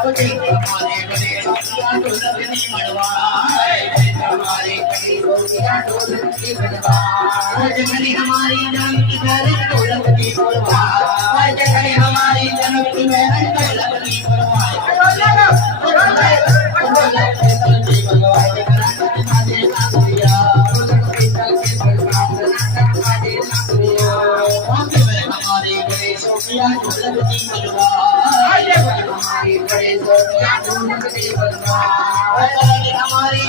हमारे बड़े ढोलकनी मड़वाए हमारे बड़े ढोलकनी मड़वाए जगनी हमारी जन्म की घर ढोलकनी मड़वाए जगनी हमारी जन्म की घर ढोलकनी हमारी